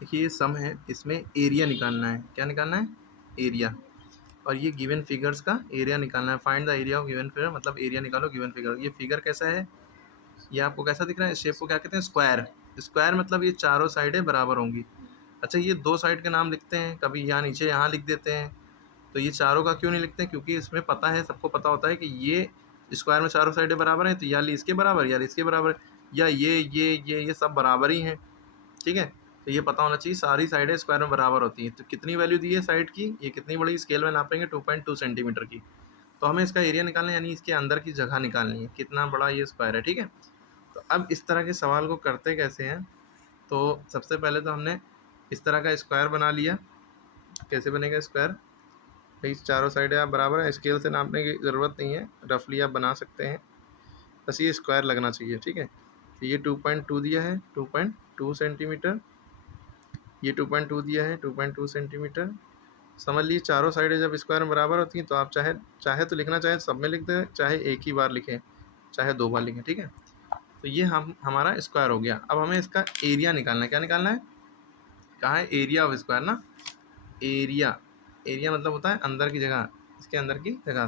देखिए ये सम है, इसमें एरिया निकालना है। क्या निकालना है? एरिया। और ये गिवन फिगर्स का एरिया निकालना है। Find the area of given figure, मतलब एरिया निकालो गिवन फिगर। ये फिगर कैसा है? ये आपको कैसा दिख रहा है? शेप को क्या कहते हैं? स्क्वायर। स्क्वायर मतलब ये चारों साइडें बराबर होंगी। अच्छा, ये दो साइड के नाम लिखते हैं, कभी यहाँ नीचे यहाँ लिख देते हैं। तो ये चारों का क्यों नहीं लिखते हैं? क्योंकि इसमें पता है, सबको पता होता है कि ये स्क्वायर में चारों साइडें बराबर हैं, तो या इसके बराबर या इसके बराबर, या ये सब बराबर ही हैं। ठीक है, तो ये पता होना चाहिए सारी साइडें स्क्वायर में बराबर होती हैं। तो कितनी वैल्यू दी है साइड की? ये कितनी बड़ी स्केल में नापेंगे? 2.2 सेंटीमीटर की। तो हमें इसका एरिया निकालना है, यानी इसके अंदर की जगह निकालनी है, कितना बड़ा ये स्क्वायर है। ठीक है, तो अब इस तरह के सवाल को करते कैसे हैं? तो सबसे पहले तो हमने इस तरह का स्क्वायर बना लिया। कैसे बनेगा स्क्वायर? भाई चारों साइडें आप बराबर है, स्केल से नापने की ज़रूरत नहीं है, रफली आप बना सकते हैं। बस ये स्क्वायर लगना चाहिए। ठीक है, तो ये 2.2 दिया है, 2.2 सेंटीमीटर। ये 2.2 दिया है, 2.2 सेंटीमीटर। समझ लीजिए चारों साइडें जब स्क्वायर में बराबर होती हैं तो आप चाहे चाहे तो लिखना चाहे सब में लिख दें, चाहे एक ही बार लिखें, चाहे दो बार लिखें। ठीक है, तो ये हमारा स्क्वायर हो गया। अब हमें इसका एरिया निकालना है। क्या निकालना है? कहाँ है? एरिया ऑफ स्क्वायर ना। एरिया, एरिया मतलब होता है अंदर की जगह, इसके अंदर की जगह।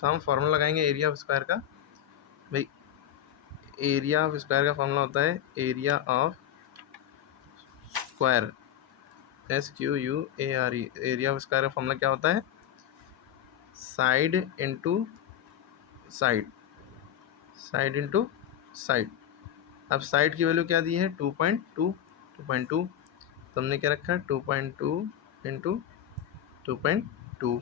तो हम फॉर्मूला लगाएंगे एरिया ऑफ स्क्वायर का। भाई एरिया ऑफ स्क्वायर का फॉर्मूला होता है area of square, SQUARE। Area of square का फॉर्मूला क्या होता है? Side into side, side into side. अब साइड की वैल्यू क्या दी है? 2.2, 2.2। तो हमने क्या रखा है? 2.2 इंटू 2.2।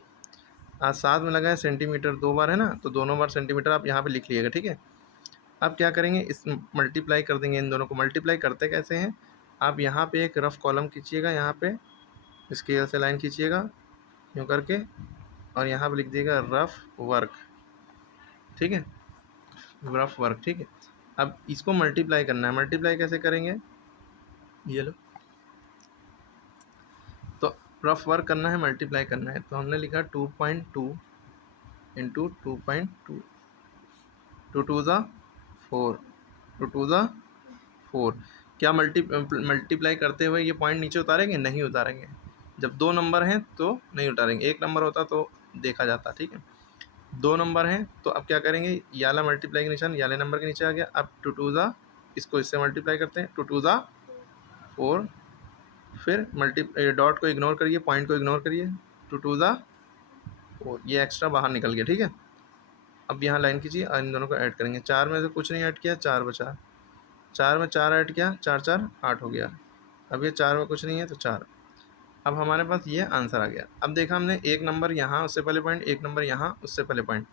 आज साथ में लगा है सेंटीमीटर, दो बार है ना, तो दोनों बार सेंटीमीटर आप यहाँ पे लिख लीजिएगा। ठीक है, अब क्या करेंगे? इस मल्टीप्लाई कर देंगे, इन दोनों को मल्टीप्लाई करते कैसे हैं? आप यहाँ पे एक रफ कॉलम खींचिएगा, यहाँ पे स्केल से लाइन खींचिएगा यूँ करके, और यहाँ पे लिख दिएगा रफ वर्क। ठीक है, रफ वर्क। ठीक है, अब इसको मल्टीप्लाई करना है। मल्टीप्लाई कैसे करेंगे? ये लो, तो रफ वर्क करना है, मल्टीप्लाई करना है। तो हमने लिखा 2.2 इंटू 2.2, 2 टू ज़ा 4। क्या मल्टीप्लाई करते हुए ये पॉइंट नीचे उतारेंगे? नहीं उतारेंगे। जब दो नंबर हैं तो नहीं उतारेंगे, एक नंबर होता तो देखा जाता। ठीक है, दो नंबर हैं तो अब क्या करेंगे? ये वाला मल्टीप्लाई का निशान ये वाले नंबर के नीचे आ गया। अब 2 इसको इससे मल्टीप्लाई करते हैं, 2 4। फिर डॉट को इग्नोर करिए, पॉइंट को इग्नोर करिए, 2 4, ये एक्स्ट्रा बाहर निकल गया। ठीक है, अब यहाँ लाइन कीजिए और इन दोनों को ऐड करेंगे। 4 में से कुछ नहीं ऐड किया, 4 बचा। 4 में 4 ऐड किया, 4 4 8 हो गया। अब ये 4 में कुछ नहीं है तो 4। अब हमारे पास ये आंसर आ गया। अब देखा हमने एक नंबर यहाँ, उससे पहले पॉइंट, एक नंबर यहाँ, उससे पहले पॉइंट।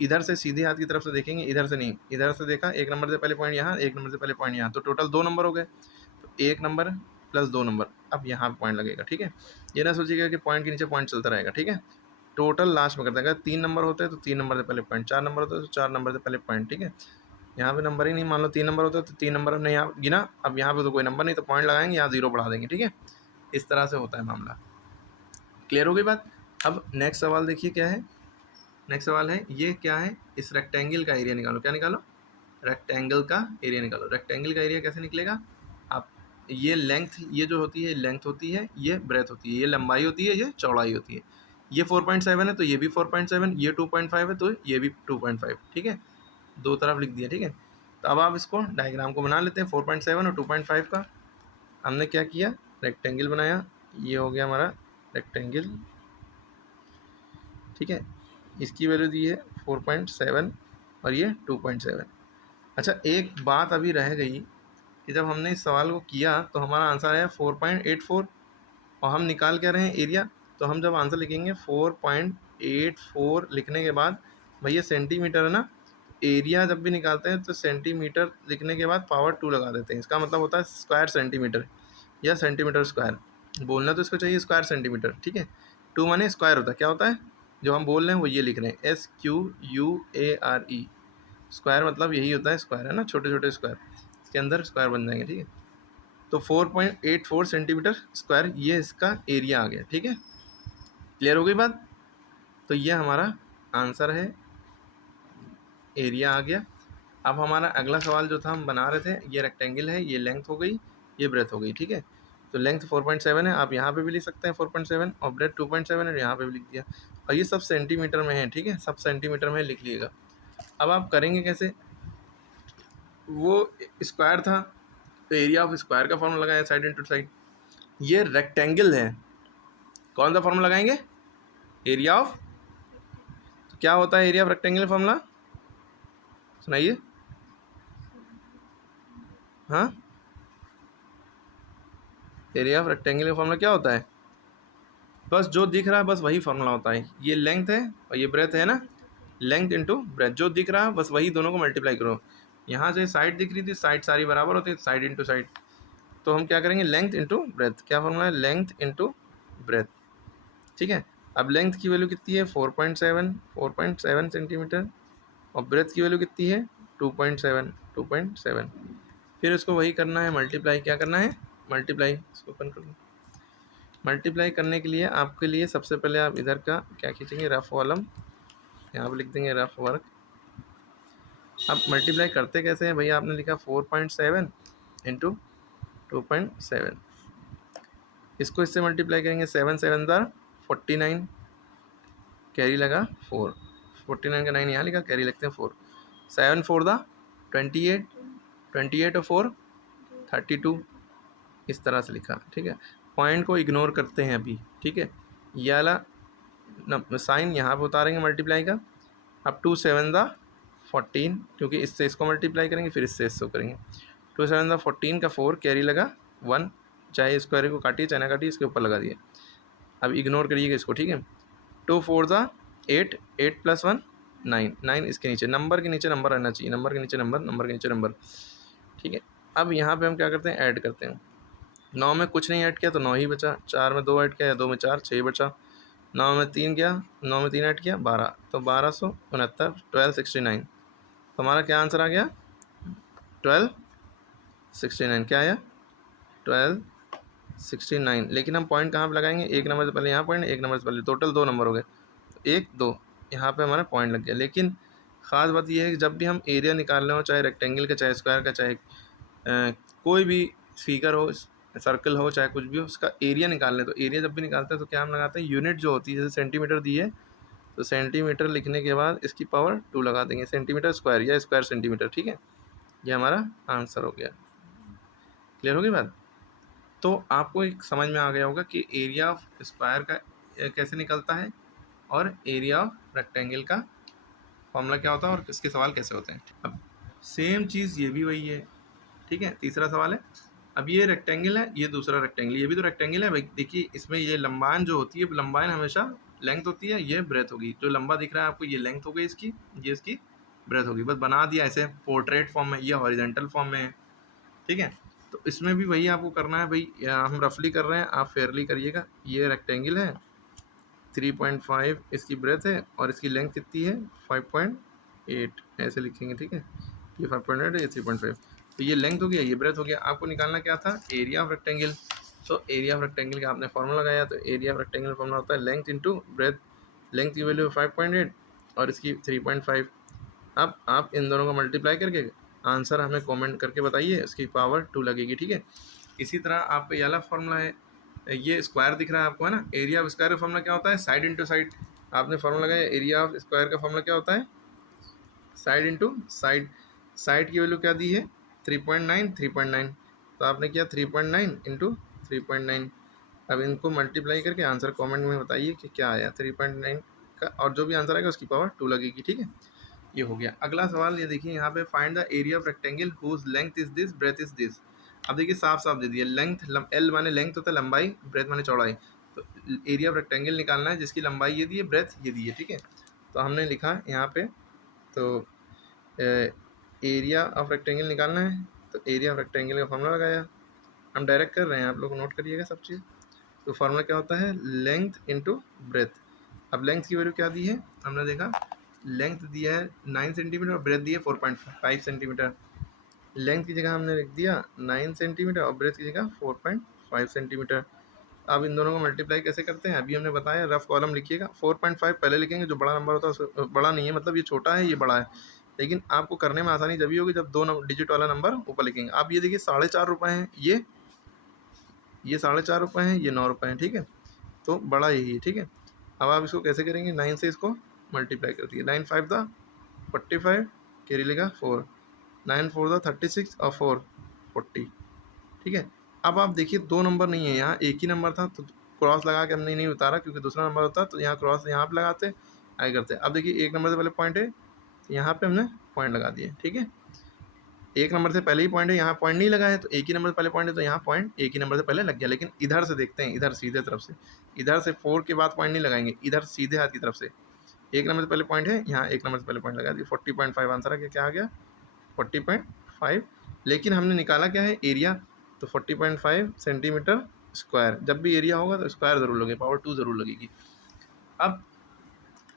इधर से सीधे हाथ की तरफ से देखेंगे, इधर से नहीं, इधर से देखा, एक नंबर से पहले पॉइंट यहाँ, एक नंबर से पहले पॉइंट यहाँ, तो टोटल 2 नंबर हो गए। तो एक नंबर प्लस 2 नंबर, अब यहाँ पे पॉइंट लगेगा। ठीक है, ये ना सोचिएगा कि पॉइंट के नीचे पॉइंट चलता रहेगा। ठीक है, टोटल लास्ट में करते हैं। अगर 3 नंबर होते हैं तो 3 नंबर से पहले पॉइंट, 4 नंबर होते हैं तो 4 नंबर से पहले पॉइंट। ठीक है, यहाँ पे नंबर ही नहीं, मान लो 3 नंबर होता है तो 3 नंबर हमने यहाँ गिना, अब यहाँ पे तो कोई नंबर नहीं, तो पॉइंट लगाएंगे, यहाँ 0 बढ़ा देंगे। ठीक है, इस तरह से होता है मामला। क्लियर हो गई बात? अब नेक्स्ट सवाल देखिए क्या है। नेक्स्ट सवाल है, ये क्या है? इस रेक्टेंगल का एरिया निकालो। क्या निकालो? रेक्टेंगल का एरिया निकालो। रेक्टेंगल का एरिया कैसे निकलेगा? आप ये लेंथ, ये जो होती है लेंथ होती है, ये ब्रेथ होती है, ये लंबाई होती है, ये चौड़ाई होती है। ये 4.7 है तो ये भी 4.7, ये 2.5 है तो ये भी 2.5। ठीक है, दो तरफ लिख दिया। ठीक है, तो अब आप इसको डायग्राम को बना लेते हैं 4.7 और 2.5 का। हमने क्या किया? रेक्टेंगल बनाया, ये हो गया हमारा रेक्टेंगल। ठीक है, इसकी वैल्यू दी है 4.7 और ये 2.7। अच्छा, एक बात अभी रह गई कि जब हमने इस सवाल को किया तो हमारा आंसर है 4.84, और हम निकाल क्या रहे हैं? एरिया। तो हम जब आंसर लिखेंगे 4.84 लिखने के बाद, भैया सेंटीमीटर है ना, एरिया जब भी निकालते हैं तो सेंटीमीटर लिखने के बाद पावर 2 लगा देते हैं। इसका मतलब होता है स्क्वायर सेंटीमीटर या सेंटीमीटर स्क्वायर। बोलना तो इसको चाहिए स्क्वायर सेंटीमीटर। ठीक है, 2 माने स्क्वायर होता है। क्या होता है जो हम बोल रहे हैं वो ये लिख रहे हैं, SQUARE। स्क्वायर मतलब यही होता है, स्क्वायर है ना, छोटे छोटे स्क्वायर, इसके अंदर स्क्वायर बन जाएंगे। ठीक है, तो 4.84 सेंटीमीटर स्क्वायर ये इसका एरिया आ गया। ठीक है, क्लियर हो गई बात? तो ये हमारा आंसर है, एरिया आ गया। अब हमारा अगला सवाल जो था हम बना रहे थे, ये रेक्टेंगल है, ये लेंथ हो गई, ये ब्रेथ हो गई। ठीक है, तो लेंथ 4.7 है, आप यहाँ पे भी लिख सकते हैं 4.7, और ब्रेथ 2.7 है, यहाँ पे भी लिख दिया। और ये सब सेंटीमीटर में है, ठीक है, सब सेंटीमीटर में लिख लीजिएगा। अब आप करेंगे कैसे, वो स्क्वायर था तो एरिया ऑफ स्क्वायर का फॉर्मूला लगाया साइड इंटू साइड। ये रेक्टेंगल है, कौन सा फॉर्मूला लगाएंगे, एरिया ऑफ, क्या होता है एरिया ऑफ रेक्टेंगल फॉर्मूला, सुनाइए। हाँ, एरिया ऑफ रेक्टेंगल का फॉर्मूला क्या होता है, बस जो दिख रहा है बस वही फॉर्मूला होता है। ये लेंथ है और ये ब्रेथ है ना, लेंथ इंटू ब्रेथ, जो दिख रहा है बस वही दोनों को मल्टीप्लाई करो। यहाँ से साइड दिख रही थी, साइड सारी बराबर होती है, साइड इंटू साइड, तो हम क्या करेंगे, लेंथ इंटू ब्रेथ, क्या फॉर्मूला है, लेंथ इंटू ब्रेथ, ठीक है। अब लेंथ की वैल्यू कितनी है, 4.7 सेंटीमीटर, और ब्रेथ की वैल्यू कितनी है, 2.7। फिर उसको वही करना है मल्टीप्लाई, क्या करना है, मल्टीप्लाई, इसको ओपन कर लो। मल्टीप्लाई करने के लिए आपके लिए सबसे पहले आप इधर का क्या खींचेंगे, रफ कॉलम, यहाँ पर लिख देंगे रफ वर्क। अब मल्टीप्लाई करते कैसे हैं भैया, आपने लिखा 4.7 इंटू 2.7, इसको इससे मल्टीप्लाई करेंगे, 7 7 49, कैरी लगा 4, 49 का 9 यहाँ लिखा, कैरी लिखते हैं 4, 7 4 28, 28 और 4 32, इस तरह से लिखा, ठीक है। पॉइंट को इग्नोर करते हैं अभी, ठीक है। ये वाला साइन यहाँ पे उतारेंगे मल्टीप्लाई का। अब 2 7 14, क्योंकि इससे इसको मल्टीप्लाई करेंगे फिर इससे इसको करेंगे, 2 7 14 का 4, कैरी लगा 1, चाहे स्क्वायर को काटिए चाहे ना काटिए, इसके ऊपर लगा दिए। अब इग्नोर करिएगा इसको, ठीक है। 2 4 8, 8 + 1 9, 9 इसके नीचे, नंबर के नीचे नंबर रहना चाहिए, नंबर के नीचे नंबर, नंबर के नीचे नंबर, ठीक है। अब यहाँ पे हम क्या करते हैं, ऐड करते हैं। 9 में कुछ नहीं ऐड किया तो 9 ही बचा, 4 में 2 ऐड किया, या 2 में 4, 6 बचा, 9 में 3 किया, 9 में 3 ऐड किया 12, तो 1269, 1269, तो हमारा क्या आंसर आ गया, 1269, क्या आया, 1269। लेकिन हम पॉइंट कहाँ पे लगाएंगे, एक नंबर से पहले यहाँ पॉइंट, एक नंबर से पहले, टोटल 2 नंबर हो गए, तो 1 2 यहाँ पे हमारा पॉइंट लग गया। लेकिन ख़ास बात यह है कि जब भी हम एरिया निकाल रहे हो, चाहे रेक्टेंगल का, चाहे स्क्वायर का, चाहे कोई भी फिगर हो, सर्कल हो, चाहे कुछ भी हो, उसका एरिया निकाल लें, तो एरिया जब भी निकालते हैं तो क्या हम लगाते हैं, यूनिट जो होती है, जैसे सेंटीमीटर दी है तो सेंटीमीटर लिखने के बाद इसकी पावर 2 लगा देंगे, सेंटीमीटर स्क्वायर या स्क्वायर सेंटीमीटर, ठीक है। ये हमारा आंसर हो गया, क्लियर होगी बात। तो आपको एक समझ में आ गया होगा कि एरिया ऑफ स्क्वायर का कैसे निकलता है और एरिया ऑफ रेक्टेंगल का फॉर्मूला क्या होता है और इसके सवाल कैसे होते हैं। अब सेम चीज़ ये भी वही है, ठीक है। तीसरा सवाल है, अब ये रेक्टेंगल है, ये दूसरा रेक्टेंगल, ये भी तो रेक्टेंगल है भाई। देखिए इसमें ये लंबाई जो होती है, लंबाई हमेशा लेंथ होती है, ये ब्रेथ होगी। जो लंबा दिख रहा है आपको, ये लेंथ हो गई इसकी, ये इसकी ब्रेथ होगी। बस बना दिया ऐसे पोर्ट्रेट फॉर्म में, ये हॉरिजेंटल फॉर्म में है, ठीक है। तो इसमें भी वही आपको करना है भाई, हम रफली कर रहे हैं, आप फेयरली करिएगा। ये रेक्टेंगल है, 3.5 इसकी ब्रेथ है, और इसकी लेंथ कितनी है, 5.8, ऐसे लिखेंगे, ठीक है। ये 5.8 है, ये 3.5, तो ये लेंथ हो गया, ये ब्रेथ हो गया। आपको निकालना क्या था, एरिया ऑफ रेक्टेंगल। तो एरिया ऑफ रेक्टेंगल का आपने फॉर्मूला लगाया, तो एरिया ऑफ रेक्टेंगल फॉर्मूला होता है लेंथ इंटू ब्रेथ। लेंथ की वैल्यू 5.8 और इसकी 3.5। अब आप इन दोनों को मल्टीप्लाई करके आंसर हमें कमेंट करके बताइए, इसकी पावर 2 लगेगी, ठीक है। इसी तरह आपका ये वाला फॉर्मूला है, ये स्क्वायर दिख रहा है आपको, है ना। एरिया ऑफ स्क्वायर का फॉर्मूला क्या होता है, साइड इंटू साइड। आपने फॉर्मूला लगाया, एरिया ऑफ स्क्वायर का फॉर्मूला क्या होता है, साइड इंटू साइड। साइड की वैल्यू क्या दी है, 3.9, 3.9, तो आपने किया 3.9 इंटू 3.9। अब इनको मल्टीप्लाई करके आंसर कमेंट में बताइए कि क्या आया 3.9 का, और जो भी आंसर आएगा उसकी पावर 2 लगेगी, ठीक है। ये हो गया। अगला सवाल ये देखिए, यहाँ पे find the area of rectangle whose length is this, breadth is this. अब देखिए साफ साफ दे दिया, लेंथ, एल माने लेंथ होता है लंबाई, ब्रेथ माने चौड़ाई। तो एरिया ऑफ रेक्टेंगल निकालना है जिसकी लंबाई ये दी है, ब्रेथ ये दी है, ठीक है। तो हमने लिखा यहाँ पे, तो एरिया ऑफ रेक्टेंगल निकालना है, तो एरिया ऑफ रेक्टेंगल का फॉर्मूला लगाया। हम डायरेक्ट कर रहे हैं, आप लोग नोट करिएगा सब चीज़। तो फार्मूला क्या होता है, लेंथ इंटू ब्रेथ। अब लेंथ की वैल्यू क्या दी है, हमने देखा लेंथ दिया है 9 सेंटीमीटर और ब्रेथ दी है 4.5 सेंटीमीटर। लेंथ की जगह हमने लिख दिया 9 सेंटीमीटर और ब्रेथ की जगह 4.5 सेंटीमीटर। अब इन दोनों को मल्टीप्लाई कैसे करते हैं, अभी हमने बताया। रफ कॉलम लिखिएगा, 4.5 पहले लिखेंगे, जो बड़ा नंबर होता है उसको, बड़ा नहीं है मतलब ये छोटा है ये बड़ा है, लेकिन आपको करने में आसानी जब भी होगी जब 2 डिजिट वाला नंबर ऊपर लिखेंगे। आप ये देखिए 4.5 रुपये हैं, ये ये 4.5 रुपये है, ये 9 रुपये है, ठीक है। तो बड़ा यही है, ठीक है। अब आप इसको कैसे करेंगे, 9 से इसको मल्टीप्लाई कर दिए, 9 5 द 45, कैरी लेगा 4, 9 4 द 36 और 4 40, ठीक है। अब आप देखिए 2 नंबर नहीं है यहाँ, एक ही नंबर था, तो क्रॉस लगा के हमने नहीं उतारा, क्योंकि दूसरा नंबर होता तो यहाँ क्रॉस यहाँ पे लगाते, आगे करते। अब देखिए एक नंबर से पहले पॉइंट है, तो यहाँ पे हमने पॉइंट लगा दिए, ठीक है। एक नंबर से पहले ही पॉइंट है, यहाँ पॉइंट नहीं लगा है, तो एक ही नंबर से पहले पॉइंट है, तो यहाँ पॉइंट एक ही नंबर से पहले लग गया। लेकिन इधर से देखते हैं, इधर सीधे तरफ से, इधर से 4 के बाद पॉइंट नहीं लगाएंगे, इधर सीधे हाथ की तरफ से एक नंबर से पहले पॉइंट है, यहाँ एक नंबर से पहले पॉइंट लगा दिया, 40.5 आंसर आ गया। क्या आ गया, 40.5। लेकिन हमने निकाला क्या है, एरिया, तो 40.5 सेंटीमीटर स्क्वायर। जब भी एरिया होगा तो स्क्वायर ज़रूर लगेगी, पावर 2 ज़रूर लगेगी। अब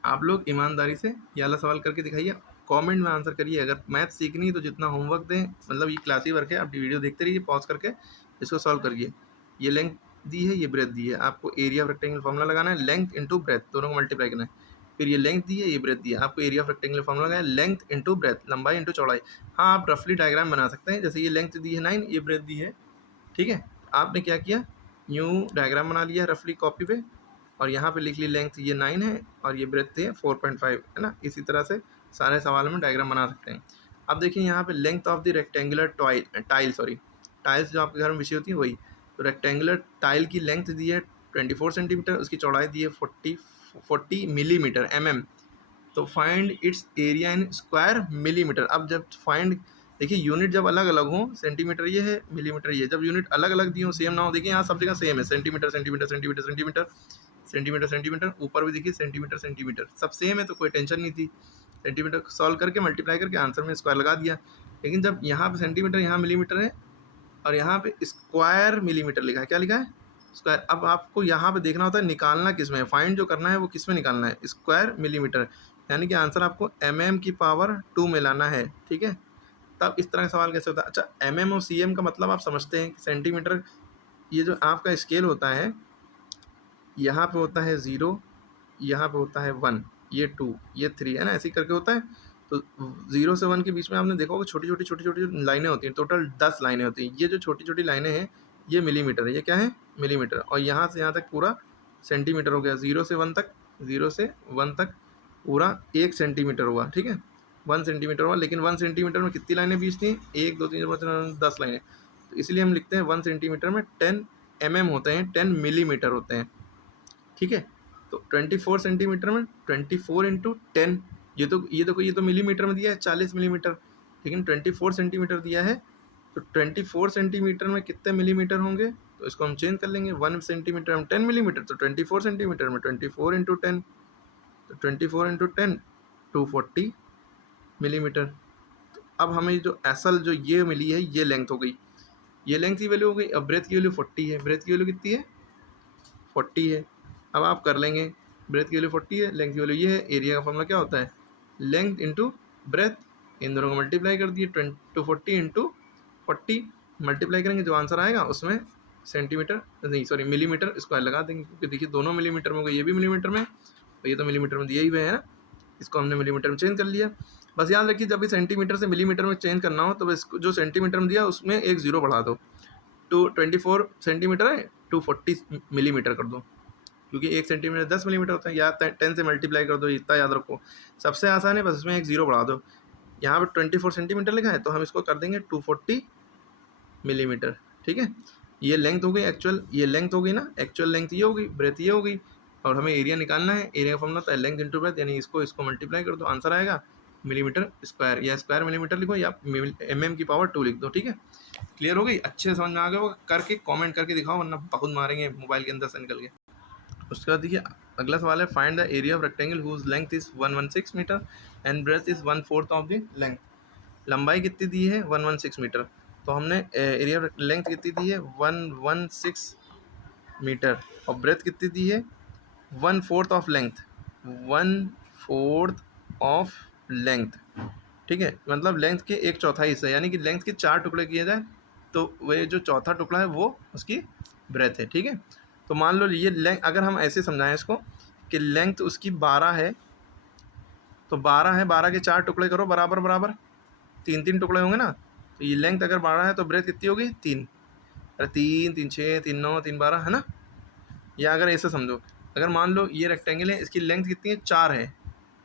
आप लोग ईमानदारी से ये वाला सवाल करके दिखाइए, कमेंट में आंसर करिए। अगर मैथ सीखनी है तो जितना होमवर्क दें, मतलब ये क्लासी वर्क है, आप वीडियो देखते रहिए, पॉज करके इसको सॉल्व करिए। ये लेंथ दी है, ये ब्रेथ दी है, आपको एरिया ऑफ रेक्टेंगल फॉर्मूला लगाना है, लेंथ इंटू ब्रेथ दोनों को मल्टीप्लाई करना है। फिर ये लेंथ दी है, ये ब्रेथ दी है, आपको एरिया ऑफ रेक्टेंगल फॉर्मूला लगाना है, लेंथ इंटू ब्रेथ, लंबाई इंटू चौड़ाई। हाँ, आप रफली डायग्राम बना सकते हैं, जैसे ये लेंथ दी है 9, ये ब्रेथ दी है, ठीक है। आपने क्या किया, न्यू डायग्राम बना लिया रफली कॉपी पे, और यहाँ पे लिख ली लेंथ ये 9 है और ये ब्रेथ है 4.5, है ना। इसी तरह से सारे सवाल में डायग्राम बना सकते हैं। अब देखिए यहाँ पे length of the rectangular tiles जो आपके घर में बिछी होती है वही, तो रेक्टेंगुलर टाइल की लेंथ दी है 24 सेंटीमीटर, उसकी चौड़ाई दी है 40 मिलीमीटर तो find its area in square millimetre. अब जब फाइंड, देखिए यूनिट जब अलग अलग हो, सेंटीमीटर ये है, मिलीमीटर ये, जब यूनिट अलग अलग दी हो, सेम ना हो, देखिए यहाँ सब जगह सेम है, centimetre centimetre centimetre centimetre centimetre centimetre, ऊपर भी देखिए सेंटीमीटर सेंटीमीटर, सब सेम है, तो कोई टेंशन नहीं थी। सेंटीमीटर सॉल्व करके मल्टीप्लाई करके आंसर में स्क्वायर लगा दिया। लेकिन जब यहाँ पे सेंटीमीटर, यहाँ मिलीमीटर है, और यहाँ पे स्क्वायर मिलीमीटर लिखा है, क्या लिखा है, स्क्वायर। अब आपको यहाँ पे देखना होता है निकालना किस में है, फाइंड जो करना है वो किस में निकालना है, स्क्वायर मिलीमीटर, यानी कि आंसर आपको mm की पावर 2 में लाना है, ठीक है। तब इस तरह का सवाल कैसे होता है। अच्छा, mm और cm का मतलब आप समझते हैं कि सेंटीमीटर, ये जो आपका स्केल होता है, यहाँ पे होता है 0, यहाँ पे होता है 1, ये 2, ये 3, है ना, ऐसे करके होता है। तो 0 से 1 के बीच में आपने देखा होगा छोटी छोटी लाइनें होती हैं, टोटल 10 लाइनें होती हैं। ये जो छोटी छोटी लाइनें हैं ये मिलीमीटर है, ये क्या है, मिलीमीटर। और यहाँ से यहाँ तक पूरा सेंटीमीटर हो गया, 0 से 1 तक, 0 से 1 तक पूरा 1 सेंटीमीटर हुआ, ठीक है, 1 सेंटीमीटर हुआ। लेकिन 1 सेंटीमीटर में कितनी लाइनें बीच थी, 1 2 3 4 5 10 लाइनें, तो इसलिए हम लिखते हैं 1 सेंटीमीटर में 10 mm होते हैं, 10 मिलीमीटर होते हैं, ठीक है। तो 24 सेंटीमीटर में 24 इंटू 10, ये देखो ये तो मिलीमीटर में दिया है 40 मिलीमीटर, लेकिन 24 सेंटीमीटर दिया है, तो 24 सेंटीमीटर में कितने मिलीमीटर होंगे, तो इसको हम चेंज कर लेंगे, 1 सेंटीमीटर में 10 मिलीमीटर, तो 24 सेंटीमीटर में 24 इंटू 10, तो 24 इंटू 10 240 मिलीमीटर। तो अब हमें जो असल जो ये मिली है, ये लेंथ हो गई, ये लेंथ की वैल्यू हो गई। अब ब्रेथ की वैल्यू 40 है, ब्रेथ की वैल्यू कितनी है, 40 है। अब आप कर लेंगे, ब्रेथ की वैल्यू 40 है, लेंथ की वैल्यू ये है, एरिया का फॉर्मूला क्या होता है, लेंथ इंटू ब्रेथ, इन दोनों को मल्टीप्लाई कर दिए, 240 इंटू 40 मल्टीप्लाई करेंगे, जो आंसर आएगा उसमें सेंटीमीटर नहीं सॉरी मिलीमीटर स्क्वायर लगा देंगे, क्योंकि देखिए दोनों मिलीमीटर में हो गए, ये भी मिलीमीटर में और ये तो मिलीमीटर में दिए ही हुए है ना, इसको हमने मिलीमीटर में चेंज कर लिया। बस याद रखिए जब भी सेंटीमीटर से मिलीमीटर में चेंज करना हो, तो बस जो सेंटीमीटर में दिया उसमें एक जीरो बढ़ा दो, 24 सेंटीमीटर है 240 मिलीमीटर कर दो, क्योंकि 1 सेंटीमीटर 10 मिलीमीटर होता है, या 10 से मल्टीप्लाई कर दो, इतना याद रखो, सबसे आसान है, बस इसमें एक जीरो बढ़ा दो। यहाँ पे 24 सेंटीमीटर लिखा है, तो हम इसको कर देंगे 240 मिलीमीटर, ठीक है। ये लेंथ हो गई एक्चुअल, ये लेंथ हो गई ना, एक्चुअल लेंथ ये हो गई, ब्रेथ ये हो गई, और हमें एरिया निकालना है। एरिया का फॉर्मूला होता है लेंथ इंटू ब्रेथ, यानी इसको मल्टीप्लाई कर दो, आंसर आएगा मिलीमीटर स्क्वायर, या स्क्वायर मिलीमीटर लिखो, या mm की पावर 2 लिख दो, ठीक है। क्लियर हो गई, अच्छे से समझ में आ गया होगा, करके कमेंट करके दिखाओ, वरना बहुत मारेंगे मोबाइल के अंदर से निकल के। उसके बाद देखिए अगला सवाल है, find the area of rectangle whose length is 116 metre and breadth is 1/4 of the length. लंबाई कितनी दी है, 116 मीटर, तो हमने एरिया ऑफ लेंथ कितनी दी है, 116 मीटर, और ब्रेथ कितनी दी है, 1/4 ऑफ लेंथ, 1/4 ऑफ लेंथ, ठीक है, मतलब लेंथ के एक चौथाई हिस्सा, यानी कि लेंथ के 4 टुकड़े किए जाए, तो वह जो चौथा टुकड़ा है वो उसकी ब्रेथ है, ठीक है। तो मान लो ये लेंथ, अगर हम ऐसे समझाएं इसको कि लेंथ उसकी 12 है, तो 12 है, 12 के 4 टुकड़े करो बराबर 3 टुकड़े होंगे ना, तो ये लेंथ अगर 12 है तो ब्रेथ कितनी होगी, 3, अरे 3 3 6 3 9 3 12 है ना। या अगर ऐसे समझो, अगर मान लो ये रेक्टेंगल है, इसकी लेंथ कितनी है 4 है,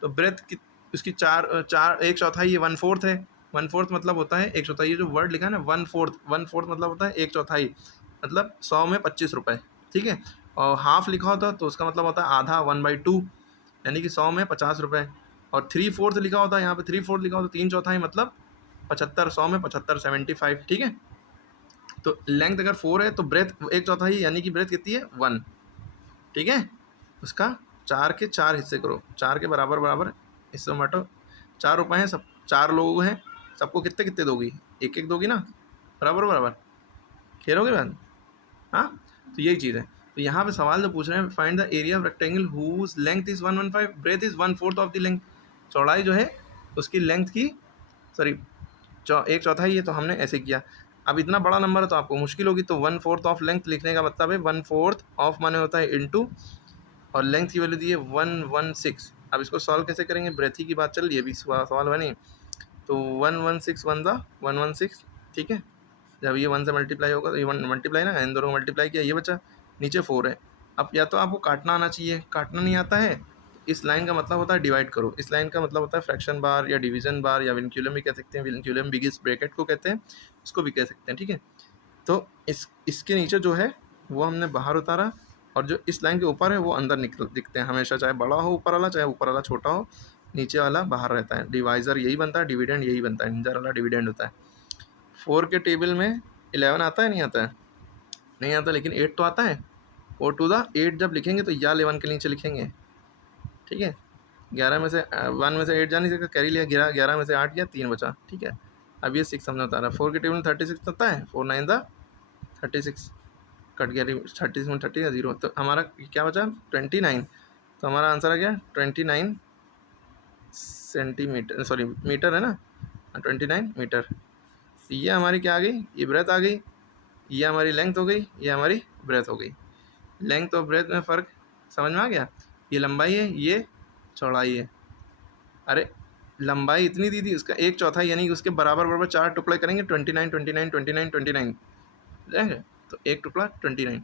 तो ब्रेथ उसकी 4 एक चौथाई, ये 1/4 है। 1/4 मतलब होता है एक चौथाई, ये जो वर्ड लिखा है ना 1/4, 1/4 मतलब होता है एक चौथाई, मतलब 100 में 25 रुपये, ठीक है। और हाफ लिखा होता है तो उसका मतलब होता है आधा, 1/2, यानी कि 100 में 50 रुपये। और 3/4 लिखा होता है, यहाँ पे 3/4 लिखा होता है, 3/4 मतलब 75, 100 में 75, 75, ठीक है। तो लेंथ अगर 4 है तो ब्रेथ एक चौथाई, यानी कि ब्रेथ कितनी है 1, ठीक है। उसका 4 के 4 हिस्से करो, 4 के बराबर बराबर हिस्से में बांटो। 4 रुपये हैं, सब 4 लोग हैं, सबको कितने कितने दोगी, एक एक दोगी ना, बराबर बराबर, क्लियर होगी बात। हाँ, तो यही चीज़ है। तो यहाँ पे सवाल जो पूछ रहे हैं, find the area of rectangle whose length is 115, breadth is 1/4 of the length. चौड़ाई जो है उसकी लेंथ की, सॉरी एक चौथाई है, तो हमने ऐसे किया। अब इतना बड़ा नंबर है तो आपको मुश्किल होगी, तो 1/4 ऑफ लेंथ लिखने का मतलब है 1/4 ऑफ माने होता है इंटू, और लेंथ की वैल्यू दी है 116। अब इसको सॉल्व कैसे करेंगे, ब्रेथी की बात चल रही है अभी, सवाल बनी तो 116 वन द 116, ठीक है। जब ये 1 से मल्टीप्लाई होगा तो ये 1 मल्टीप्लाई ना, इन दोनों को मल्टीप्लाई किया, ये बचा, नीचे 4 है। अब या तो आपको काटना आना चाहिए, काटना नहीं आता है, इस लाइन का मतलब होता है डिवाइड करो, इस लाइन का मतलब होता है फ्रैक्शन बार या डिवीजन बार या विनक्यूलम भी कह सकते हैं, विनक्यूलम बिगिस्ट ब्रैकेट को कहते हैं, इसको भी कह सकते हैं, ठीक है। तो इसके नीचे जो है वो हमने बाहर उतारा, और जो इस लाइन के ऊपर है वो अंदर निकल दिखते हैं हमेशा, चाहे बड़ा हो ऊपर वाला, चाहे ऊपर वाला छोटा हो, नीचे वाला बाहर रहता है। डिवाइज़र यही बनता है, डिविडेंड यही बनता है, इंजर वाला डिविडेंड होता है। 4 के टेबल में 11 आता है, नहीं आता है, नहीं आता, लेकिन 8 तो आता है। और टू द 8 जब लिखेंगे तो या 11 के नीचे लिखेंगे, ठीक है। 11 में से 1 में से 8 जा नहीं सकता, कैरी लिया, 11 में से 8 गया, 3 बचा, ठीक है। अब ये 6 हमने उतारा। 4 के टेबल में 36 आता है, 4 9 द 36, कट गया 36 में 30 का 0, तो हमारा क्या बचा 29। तो हमारा आंसर आ गया 29 सेंटीमीटर, सॉरी मीटर है ना, 29 मीटर। तो ये हमारी क्या आ गई, ये ब्रेथ आ गई, ये हमारी लेंथ हो गई, ये हमारी ब्रेथ हो गई। लेंथ और ब्रेथ में फ़र्क समझ में आ गया। ये लंबाई है, ये चौड़ाई है। अरे लंबाई इतनी दी थी, उसका एक चौथाई, यानी कि उसके बराबर बराबर 4 टुकड़े करेंगे, 29 29 29 29 जाएंगे, तो एक टुकड़ा 29।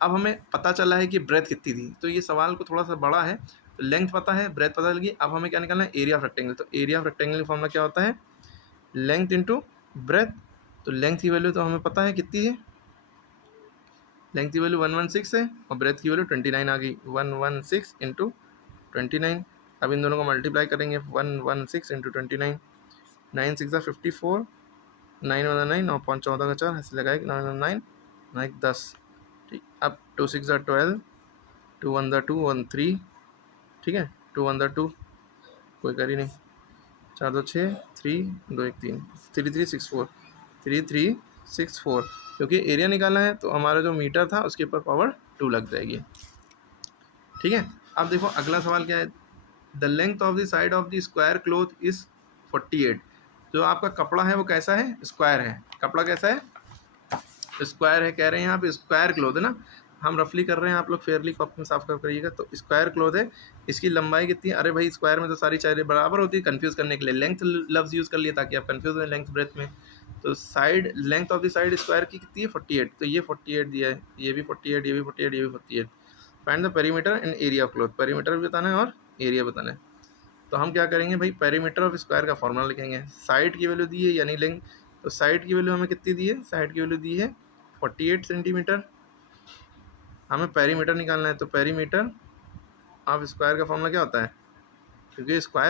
अब हमें पता चला है कि ब्रेथ कितनी थी, तो ये सवाल को थोड़ा सा बड़ा है, तो लेंथ पता है, ब्रेथ पता लगी। अब हमें क्या निकालना है, एरिया ऑफ रेक्टेंगल। तो एरिया ऑफ रेक्टेंगल का फॉर्मूला क्या होता है, लेंथ इंटू ब्रेथ। तो लेंथ की वैल्यू तो हमें पता है कितनी है, लेंथ की वैल्यू 116 है, और ब्रेथ की वैल्यू 29 आ गई, 116 इंटू 29। अब इन दोनों को मल्टीप्लाई करेंगे, 116 इंटू 29, 9 6 54, 9 1 9, 9 5 14 का 4, ऐसे लगाए 9 9 9 10, ठीक। अब 2 6 12, 2 1 2 1 3, ठीक है, 2 1 2, कोई कर ही नहीं, 4 2 6, 3 2 1 3, 3 3 6 4, 3 3 6 4। क्योंकि एरिया निकालना है तो हमारा जो मीटर था उसके ऊपर पावर 2 लग जाएगी, ठीक है। अब देखो अगला सवाल क्या है, the length of the side of the square cloth is 48। जो आपका कपड़ा है वो कैसा है, स्क्वायर है, कपड़ा कैसा है, स्क्वायर है, कह रहे हैं यहाँ पे स्क्वायर क्लोथ है ना, हम रफली कर रहे हैं, आप लोग फेयरली कॉपी में साफ कर करिएगा। तो स्क्वायर क्लोथ है, इसकी लंबाई कितनी है, अरे भाई स्क्वायर में तो सारी चीज़ें बराबर होती है, कंफ्यूज करने के लिए लेंथ लफ्ज यूज़ कर लिया ताकि आप कंफ्यूज हो लेंथ ब्रेथ में। तो side, length of the side square की कितनी है 48, तो ये 48 दिया है, ये भी 48, ये भी 48, ये भी 48। Find the perimeter and area of cloth, perimeter भी बताना है और एरिया बताना है। तो हम क्या करेंगे भाई, पेरीमीटर ऑफ स्क्वायर का फॉर्मूला लिखेंगे, साइड की वैल्यू दी है यानी लेंथ, तो साइड की वैल्यू हमें कितनी दी है, साइड की वैल्यू दी है 48 सेंटीमीटर। हमें पेरीमीटर निकालना है, तो पेरीमीटर ऑफ स्क्वायर का फॉर्मूला क्या होता है, क्योंकि स्क्वायर